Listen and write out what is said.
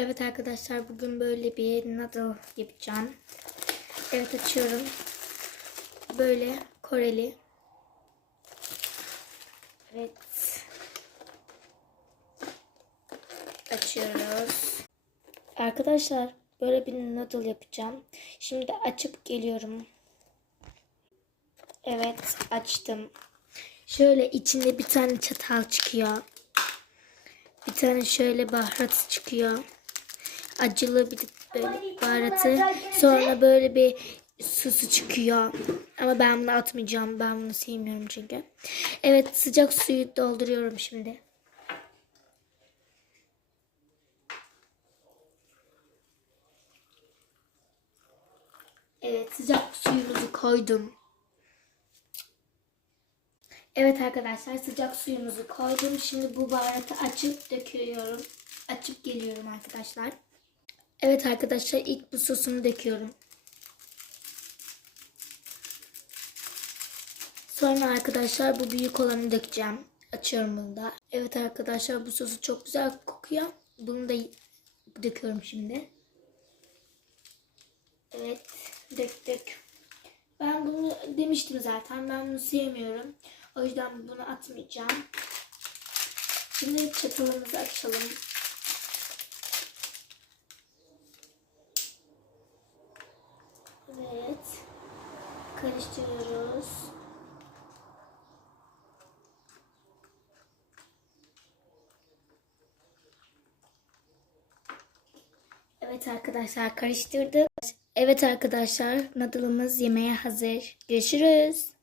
Evet arkadaşlar bugün böyle bir noodle yapacağım. Evet açıyorum. Böyle Koreli. Evet. Açıyoruz. Arkadaşlar böyle bir noodle yapacağım. Şimdi açıp geliyorum. Evet açtım. Şöyle içinde bir tane çatal çıkıyor. Bir tane şöyle baharat çıkıyor. Acılı bir böyle baharatı. Sonra böyle bir susu çıkıyor. Ama ben bunu atmayacağım. Ben bunu sevmiyorum çünkü. Evet sıcak suyu dolduruyorum şimdi. Evet sıcak suyumuzu koydum. Evet arkadaşlar sıcak suyumuzu koydum. Şimdi bu baharatı açıp döküyorum. Açıp geliyorum arkadaşlar. Evet arkadaşlar ilk bu sosunu döküyorum. Sonra arkadaşlar bu büyük olanı dökeceğim. Açıyorum bunu da. Evet arkadaşlar bu sosu çok güzel kokuyor. Bunu da döküyorum şimdi. Evet döktük. Ben bunu demiştim zaten. Ben bunu sevmiyorum. O yüzden bunu atmayacağım. Şimdi çatalımızı açalım. Evet. Karıştırıyoruz. Evet arkadaşlar karıştırdık. Evet arkadaşlar noodle'ımız yemeğe hazır. Görüşürüz.